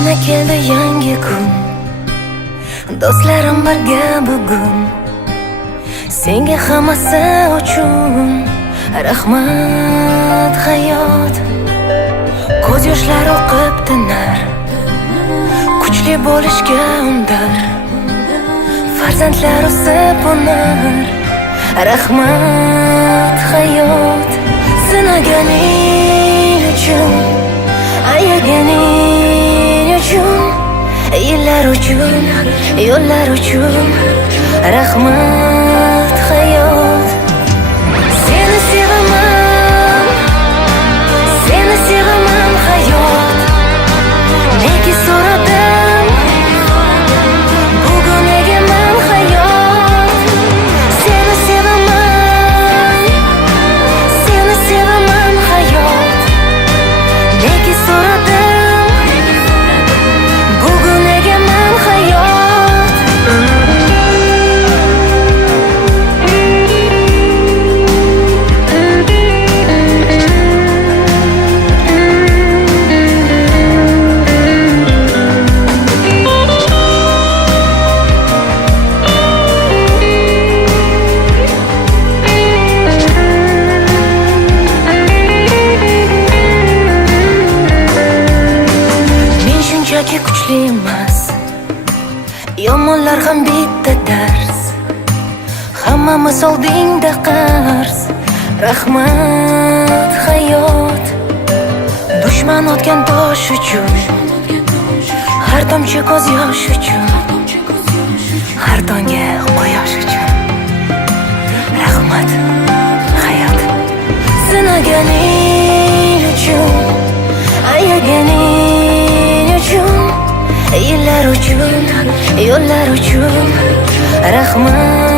Yana keldi yangi kun, do'stlarim birga bugun. Senga hammasi uchun rahmat hayot. Ko'z yoshlari oqib tinar, kuchli bo'lishga undar. Farzandlar o'sib unar, rahmat hayot. Sinaganing uchun, ayaganing uchun, yillar uchun, yo'llar uchun, rahmat hayot. Seni sevaman, seni sevaman hayot. Nega so'radim, bugun egaman hayot. Seni sevaman, seni sevaman hayot. Nega so'radim, bugun egaman hayot. Men shunchaki kuchli emas, yomonlar ham bitta dars. Hammamiz oldingda qarz, rahmat hayot. Dushman otgan tosh uchun, har tomchi ko'z yosh uchun, har tongga quyosh uchun, rahmat hayot. Sinaganing uchun, ayaganing uchun, yillar uchun, yo'llar uchun, rahmat